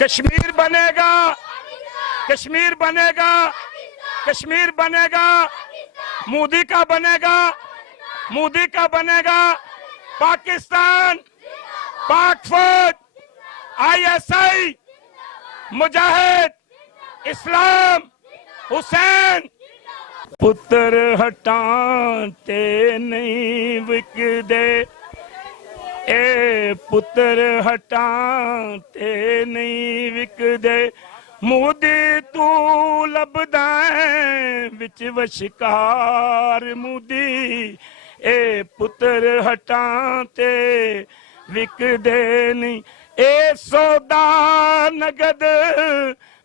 کشمیر بنے گا، کشمیر بنے گا، کشمیر بنے گا، مودی کا بنے گا، مودی کا بنے گا، پاکستان، پاک فوج، آئی ایس آئی، مجاہد، اسلام، حسین۔ پتر ہٹانتے نہیں وکدے، اے پتر ہٹانتے نہیں وکدے، مودی تو لبدائیں وچ وشکار مودی، اے پتر ہٹانتے وکدے نہیں، اے سودا نگد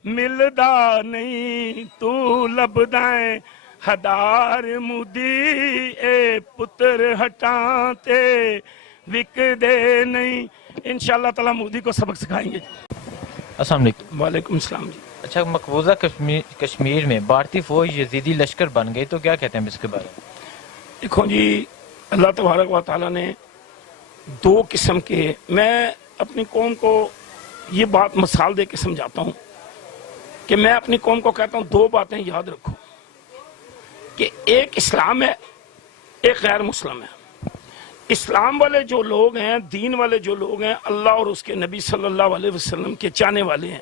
ملدا نہیں، تو لبدائیں ہدار مودی، اے پتر ہٹانتے وکدے نہیں۔ انشاءاللہ تعالیٰ مودی کو سبق سکھائیں گے۔ السلام علیکم۔ وعلیکم السلام جی۔ اچھا، مقبوضہ کشمیر میں بھارتی فوج یزیدی لشکر بن گئی، تو کیا کہتے ہیں اس کے بارے میں؟ دیکھو جی، اللہ تبارک و تعالیٰ نے دو قسم کے، میں اپنی قوم کو یہ بات مثال دے کے سمجھاتا ہوں کہ میں اپنی قوم کو کہتا ہوں دو باتیں یاد رکھو، کہ ایک اسلام ہے، ایک غیر مسلم ہے۔ اسلام والے جو لوگ ہیں، دین والے جو لوگ ہیں، اللہ اور اس کے نبی صلی اللہ علیہ وسلم کے چاہنے والے ہیں،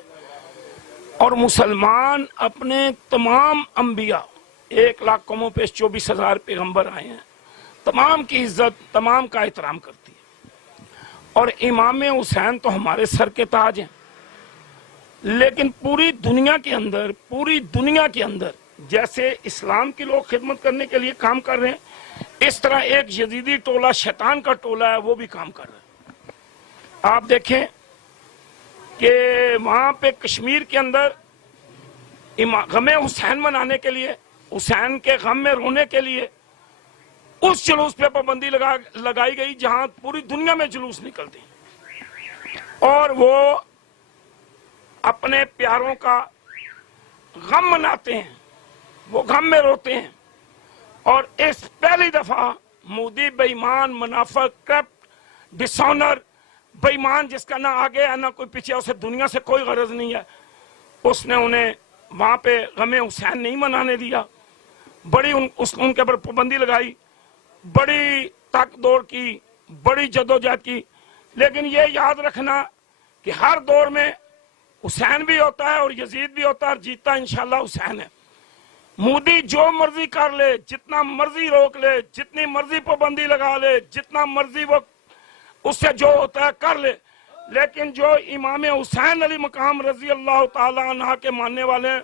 اور مسلمان اپنے تمام انبیاء، 1,00,000 قوموں پہ 24,000 پیغمبر آئے ہیں، تمام کی عزت، تمام کا احترام کرتی ہے، اور امام حسین تو ہمارے سر کے تاج ہیں۔ لیکن پوری دنیا کے اندر جیسے اسلام کے لوگ خدمت کرنے کے لیے کام کر رہے ہیں، اس طرح ایک یزیدی ٹولہ، شیطان کا ٹولہ ہے، وہ بھی کام کر رہا ہے۔ آپ دیکھیں کہ وہاں پہ کشمیر کے اندر غم حسین منانے کے لیے، حسین کے غم میں رونے کے لیے اس جلوس پہ پابندی لگائی گئی جہاں پوری دنیا میں جلوس نکلتے ہیں، اور وہ اپنے پیاروں کا غم مناتے ہیں، وہ غم میں روتے ہیں۔ اور اس پہلی دفعہ مودی بے ایمان، منافق، کرپٹ، ڈس آنر، بے ایمان، جس کا نہ آگے ہے نہ کوئی پیچھے، اسے دنیا سے کوئی غرض نہیں ہے، اس نے انہیں وہاں پہ غم حسین نہیں منانے دیا، بڑی ان کے پر پابندی لگائی، بڑی تک دوڑ کی، بڑی جدوجہد کی۔ لیکن یہ یاد رکھنا کہ ہر دور میں حسین بھی ہوتا ہے اور یزید بھی ہوتا ہے، اور جیتا انشاءاللہ حسین ہے۔ مودی جو مرضی کر لے، جتنا مرضی روک لے، جتنی مرضی پابندی لگا لے، جتنا مرضی وہ اس سے جو ہوتا ہے کر لے، لیکن جو امام حسین علی مقام رضی اللہ تعالیٰ عنہ کے ماننے والے ہیں،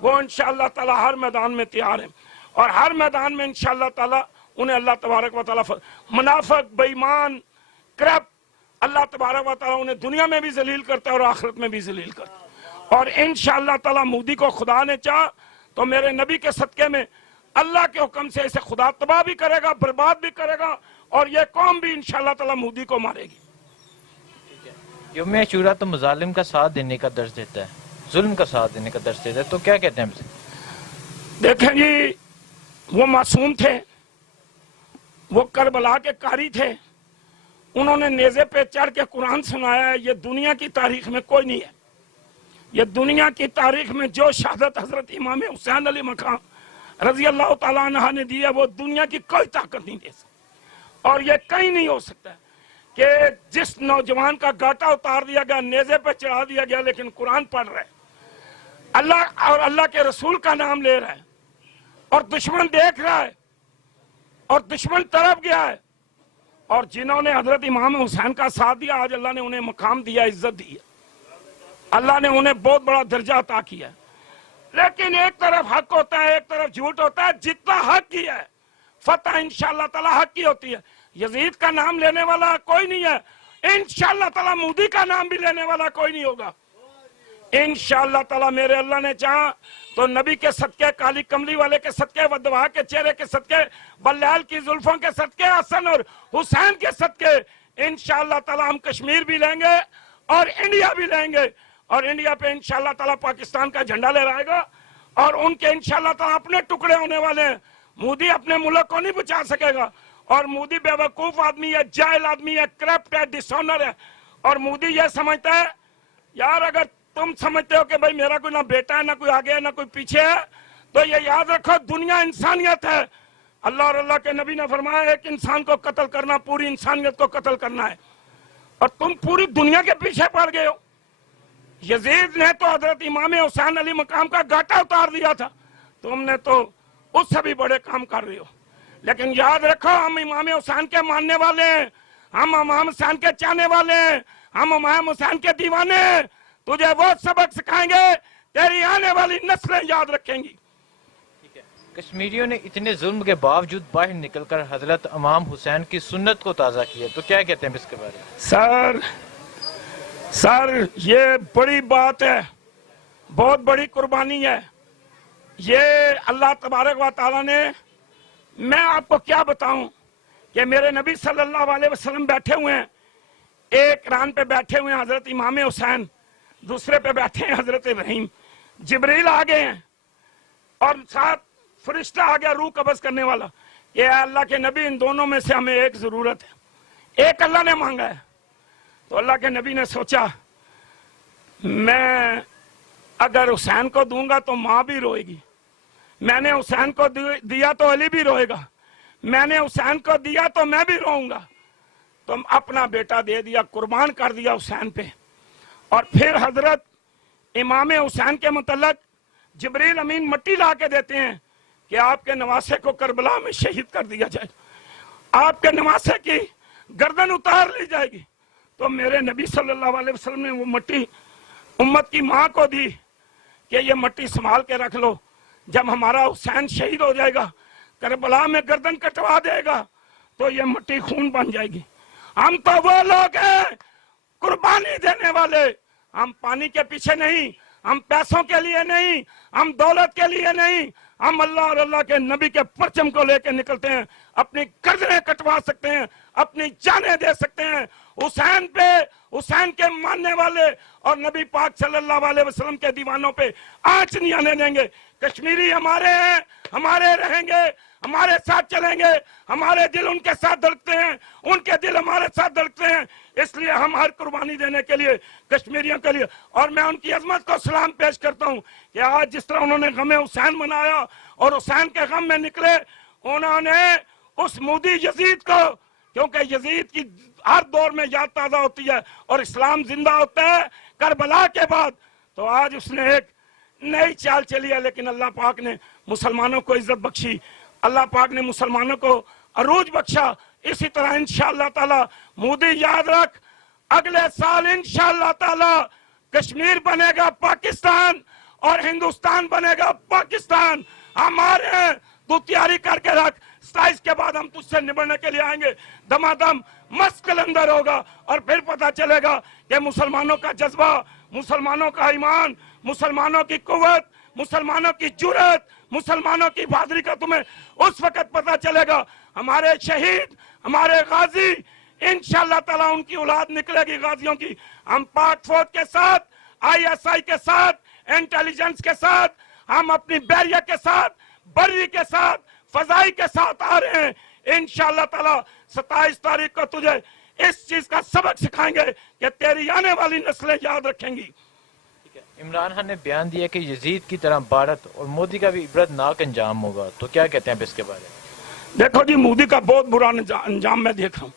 وہ انشاءاللہ تعالیٰ ہر میدان میں تیار ہیں، اور ہر میدان میں انشاءاللہ تعالیٰ انہیں اللہ تبارک و تعالیٰ منافق، بے ایمان، کرپٹ، اللہ تبارک و تعالیٰ انہیں دنیا میں بھی ذلیل کرتا ہے اور آخرت میں بھی ذلیل کرتا ہے۔ اور انشاءاللہ تعالیٰ مودی کو خدا نے چاہا تو میرے نبی کے صدقے میں اللہ کے حکم سے اسے خدا تباہ بھی کرے گا، برباد بھی کرے گا، اور یہ قوم بھی انشاءاللہ تعالیٰ مودی کو مارے گی۔ یوم عاشورہ تو مظالم کا ساتھ دینے کا درس دیتا ہے، ظلم کا ساتھ دینے کا درس دیتا ہے، تو کیا کہتے ہیں؟ دیکھیں جی، وہ معصوم تھے، وہ کربلا کے قاری تھے، انہوں نے نیزے پہ چڑھ کے قرآن سنایا ہے۔ یہ دنیا کی تاریخ میں کوئی نہیں ہے، یہ دنیا کی تاریخ میں جو شہادت حضرت امام حسین علی مقام رضی اللہ تعالیٰ عنہ نے دی ہے، وہ دنیا کی کوئی طاقت نہیں دے سکتی، اور یہ کہیں نہیں ہو سکتا ہے کہ جس نوجوان کا گاٹا اتار دیا گیا، نیزے پہ چڑھا دیا گیا، لیکن قرآن پڑھ رہا ہے، اللہ اور اللہ کے رسول کا نام لے رہا ہے، اور دشمن دیکھ رہا ہے، اور دشمن طرف گیا ہے، اور جنہوں نے حضرت امام حسین کا ساتھ دیا، آج اللہ نے انہیں مقام دیا، عزت دی ہے، اللہ نے انہیں بہت بڑا درجہ عطا کیا ہے۔ لیکن ایک طرف حق ہوتا ہے، ایک طرف جھوٹ ہوتا ہے، جتنا حق کیا ہے فتح انشاءاللہ تعالیٰ حق کی ہوتی ہے۔ یزید کا نام لینے والا کوئی نہیں ہے، انشاءاللہ تعالیٰ مودی کا نام بھی لینے والا کوئی نہیں ہوگا، انشاءاللہ تعالیٰ۔ میرے اللہ نے چاہا تو نبی کے صدقے، کالی کملی والے کے صدقے، ودوا کے چہرے کے صدقے، بلیال کی زلفوں کے صدقے، حسن اور حسین کے صدقے، انشاءاللہ تعالیٰ ہم کشمیر بھی لیں گے اور انڈیا بھی لیں گے، اور انڈیا پہ انشاءاللہ تعالیٰ پاکستان کا جھنڈا لہرائے گا، اور ان کے انشاءاللہ تعالیٰ اپنے ٹکڑے ہونے والے ہیں۔ مودی اپنے ملک کو نہیں بچا سکے گا، اور مودی بے وقوف آدمی ہے، جاہل آدمی ہے، کرپٹ ہے، ڈس آنر ہے، اور مودی یہ سمجھتا ہے یار اگر तुम समझते हो कि भाई मेरा कोई ना बेटा है, ना कोई आगे है, ना कोई पीछे है, तो ये याद रखो दुनिया इंसानियत है। अल्लाह और अल्लाह के नबी ने फरमाया एक इंसान को कत्ल करना पूरी इंसानियत को कत्ल करना है, और तुम पूरी दुनिया के पीछे पड़ गए हो। यजीद ने तो हजरत इमाम हुसैन अली मकाम का घाटा उतार दिया था, तुमने तो उससे भी बड़े काम कर रहे हो। लेकिन याद रखो हम इमाम हुसैन के मानने वाले हैं, हम इमाम हुसैन के चाहने वाले हैं, हम इमाम हुसैन के दीवाने हैं। तुझे वो सबक सिखाएंगे तेरी आने वाली नस्लें याद रखेंगी। कश्मीरियों ने इतने जुल्म के बावजूद बाहर निकलकर हजरत इमाम हुसैन की सुन्नत को ताज़ा किया, तो क्या कहते हैं इसके बारे में? सर ये बड़ी बात है, बहुत बड़ी कुर्बानी है ये। अल्लाह तबारक व तआला ने, मैं आपको क्या बताऊं कि मेरे नबी सल्लल्लाहु अलैहि वसल्लम बैठे हुए हैं, एक रान पे बैठे हुए हैं हजरत इमाम हुसैन, दूसरे पे बैठे हैं हजरत इब्राहिम। जिब्रील आ गए हैं और साथ फरिश्ता आ गया रूह कब्ज करने वाला, ये अल्लाह के नबी इन दोनों में से हमें एक जरूरत है, एक अल्लाह ने मांगा है। तो अल्लाह के नबी ने सोचा मैं अगर हुसैन को दूंगा तो माँ भी रोएगी, मैंने हुसैन को दिया तो अली भी रोएगा, मैंने हुसैन को दिया तो मैं भी रोऊंगा। तो अपना बेटा दे दिया, कुर्बान कर दिया हुसैन पे। और फिर हजरत इमाम हुसैन के मुतल्लक जिब्रील अमीन मट्टी ला के देते हैं कि आपके नवासे को करबला में शहीद कर दिया जाए, आपके नवासे की गर्दन उतार ली जाएगी। तो मेरे नबी सल्लल्लाहु अलैहि वसल्लम ने वो मट्टी उम्मत की माँ को दी कि ये मट्टी संभाल के रख लो, जब हमारा हुसैन शहीद हो जाएगा, करबला में गर्दन कटवा देगा, तो ये मट्टी खून बन जाएगी। हम तो वो लोग हैं कुर्बानी देने वाले, हम पानी के पीछे नहीं, हम पैसों के लिए नहीं, हम दौलत के लिए नहीं, हम अल्लाह और अल्लाह के नबी के परचम को लेकर निकलते हैं। अपनी गर्दनें कटवा सकते हैं, अपनी जानें दे सकते हैं, हुसैन पे, हुसैन के मानने वाले और नबी पाक सल्लल्लाहु अलैहि वसल्लम के दीवानों पे आंच नहीं आने देंगे। कश्मीरी हमारे हैं, हमारे रहेंगे, हमारे साथ चलेंगे, हमारे दिल उनके साथ धड़कते हैं, उनके दिल हमारे साथ धड़कते हैं, इसलिए हम हर कुर्बानी देने के लिए कश्मीरियों के लिए। और मैं उनकी अजमत को सलाम पेश करता हूँ कि आज जिस तरह उन्होंने गमे हुसैन मनाया और हुसैन के गम में निकले, उन्होंने उस मोदी यजीद को, क्योंकि यजीद की हर दौर में याद ताज़ा होती है और इस्लाम जिंदा होता है करबला के बाद, तो आज उसने एक नई चाल चली है। लेकिन अल्लाह पाक ने मुसलमानों को इज्जत बख्शी, अल्लाह पाक ने मुसलमानों को अरूज बख्शा। इसी तरह इंशाअल्लाह ताला मोदी याद रख, अगले साल इंशाअल्लाह ताला कश्मीर बनेगा पाकिस्तान और हिंदुस्तान बनेगा पाकिस्तान। हमारे तू तैयारी करके रख, 27 के बाद हम तुझसे निबड़ने के लिए आएंगे, दमादम मस्त कलंदर होगा और फिर पता चलेगा कि मुसलमानों का जज्बा, मुसलमानों का ईमान, मुसलमानों की कुव्वत, मुसलमानों की जुर्रत, मुसलमानों की बहादुरी का तुम्हें उस वक्त पता चलेगा। हमारे शहीद, हमारे गाजी, इंशाअल्लाह ताला उनकी औलाद निकलेगी गाजियों की। हम पाक फौज के साथ, ISI के साथ, इंटेलिजेंस के साथ, हम अपनी बैरिया के साथ, बर्री के साथ, फजाई के साथ आ रहे हैं। इंशाअल्लाह ताला 27 तारीख को तुझे इस चीज का सबक सिखाएंगे कि तेरी आने वाली नस्लें याद रखेंगी। इमरान खान ने बयान दिया कि यजीद की तरह भारत और मोदी का भी इबरतनाक अंजाम होगा, तो क्या कहते हैं इसके बारे में? देखो जी, मोदी का बहुत बुरा अंजाम मैं देख रहा हूँ।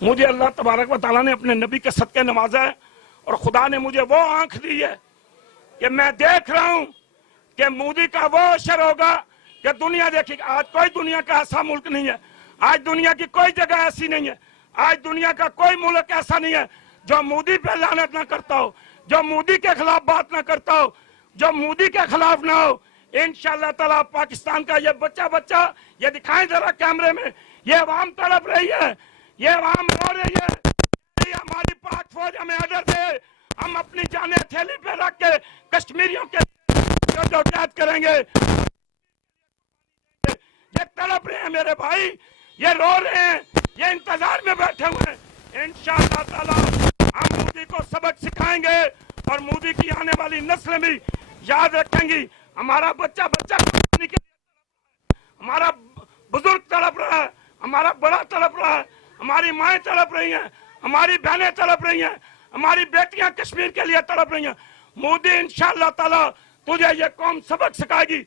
मुझे अल्लाह तबारक व तआला ने अपने नबी के सदके नवाजा है और खुदा ने मुझे वो आंख दी है कि मैं देख रहा हूँ कि मोदी का वो असर होगा कि दुनिया देखेगी। आज कोई दुनिया का ऐसा मुल्क नहीं है, आज दुनिया की कोई जगह ऐसी नहीं है, आज दुनिया का कोई मुल्क ऐसा नहीं है जो मोदी पे लानत ना करता हो, जो मोदी के खिलाफ बात ना करता हो, जो मोदी के खिलाफ ना हो। इंशाअल्लाह ताला पाकिस्तान का ये बच्चा ये दिखाएं जरा कैमरे में, ये अवाम तड़प रही है, ये अवाम रो रही है, हमारी पाक फौज हमें ऑर्डर दे, हम अपनी जाने थैली पे रख के कश्मीरियों के जद्दोजहद करेंगे। ये तड़प रहे हैं मेरे भाई, ये रो रहे हैं, ये इंतजार में बैठे हुए हैं। इंशाअल्लाह ताला हम मोदी को सबक सिखाएंगे और मोदी की आने वाली नस्लें भी याद रखेंगी। हमारा बच्चा हमारा बुजुर्ग तड़प रहा है, हमारा बड़ा तड़प रहा है, हमारी माएँ तड़प रही हैं, हमारी बहनें तड़प रही हैं, हमारी बेटियां कश्मीर के लिए तड़प रही हैं। मोदी इंशाअल्लाह ताला तुझे ये कौम सबक सिखाएगी।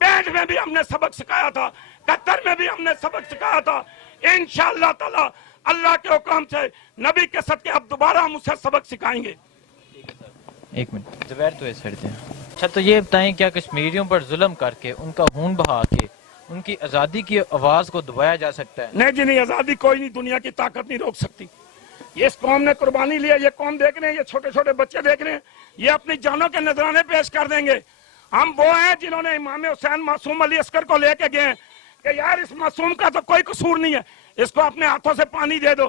पेंट में भी हमने सबक सिखाया था, कतर में भी हमने सबक सिखाया था। इंशाअल्लाह ताला अल्लाह के हुक्म से नबी के सदके अब दोबारा हम उसे सबक सिखाएंगे। एक मिनट जुबैर तो इस साइड से। अच्छा तो ये बताएं क्या कश्मीरियों पर जुल्म करके उनका खून बहा के उनकी आज़ादी की आवाज़ को दबाया जा सकता है? नहीं जी नहीं, आज़ादी कोई नहीं, दुनिया की ताकत नहीं रोक सकती। ये इस कौम ने कुर्बानी ली है, ये कौम देख रहे हैं, ये छोटे छोटे बच्चे देख रहे हैं, ये अपनी जानों के नजराने पेश कर देंगे। हम वो हैं जिन्होंने इमाम हुसैन मासूम अली अस्कर को लेके गए कि यार इस मासूम का तो कोई कसूर नहीं है, इसको अपने हाथों से पानी दे दो,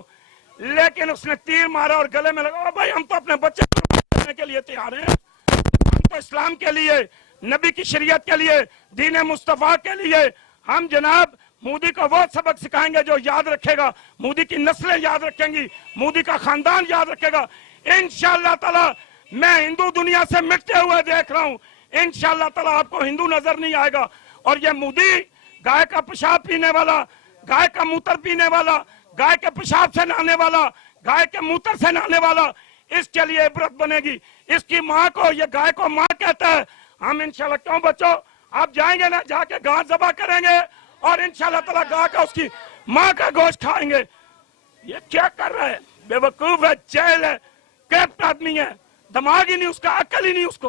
लेकिन उसने तीर मारा और गले में लगा। भाई हम तो अपने बच्चे को के लिए तैयार हैं, हम तो इस्लाम के लिए, नबी की शरीयत के लिए, दीन मुस्तफा के लिए हम जनाब मोदी को वो सबक सिखाएंगे जो याद रखेगा, मोदी की नस्लें याद रखेंगी, मोदी का खानदान याद रखेगा। इंशाअल्लाह ताला मैं हिंदू दुनिया से मिटते हुए देख रहा हूँ, इंशाअल्लाह ताला आपको हिंदू नजर नहीं आएगा। और ये मोदी गाय का पेशाब पीने वाला, गाय का मूत्र पीने वाला, गाय के पेशाब से नहाने वाला, गाय के मूत्र से नहाने वाला, इसके लिए इबरत बनेगी। इसकी माँ को, ये गाय को माँ कहता है। हम इंशाल्लाह, क्यों बच्चों आप जाएंगे ना, जाके गाय ज़बह करेंगे और इंशाल्लाह ताला गाय का, उसकी माँ का गोश्त खाएंगे। ये क्या कर रहा है, बेवकूफ है, जेल है, करप्ट आदमी है, दिमाग ही नहीं उसका, अकल ही नहीं उसको।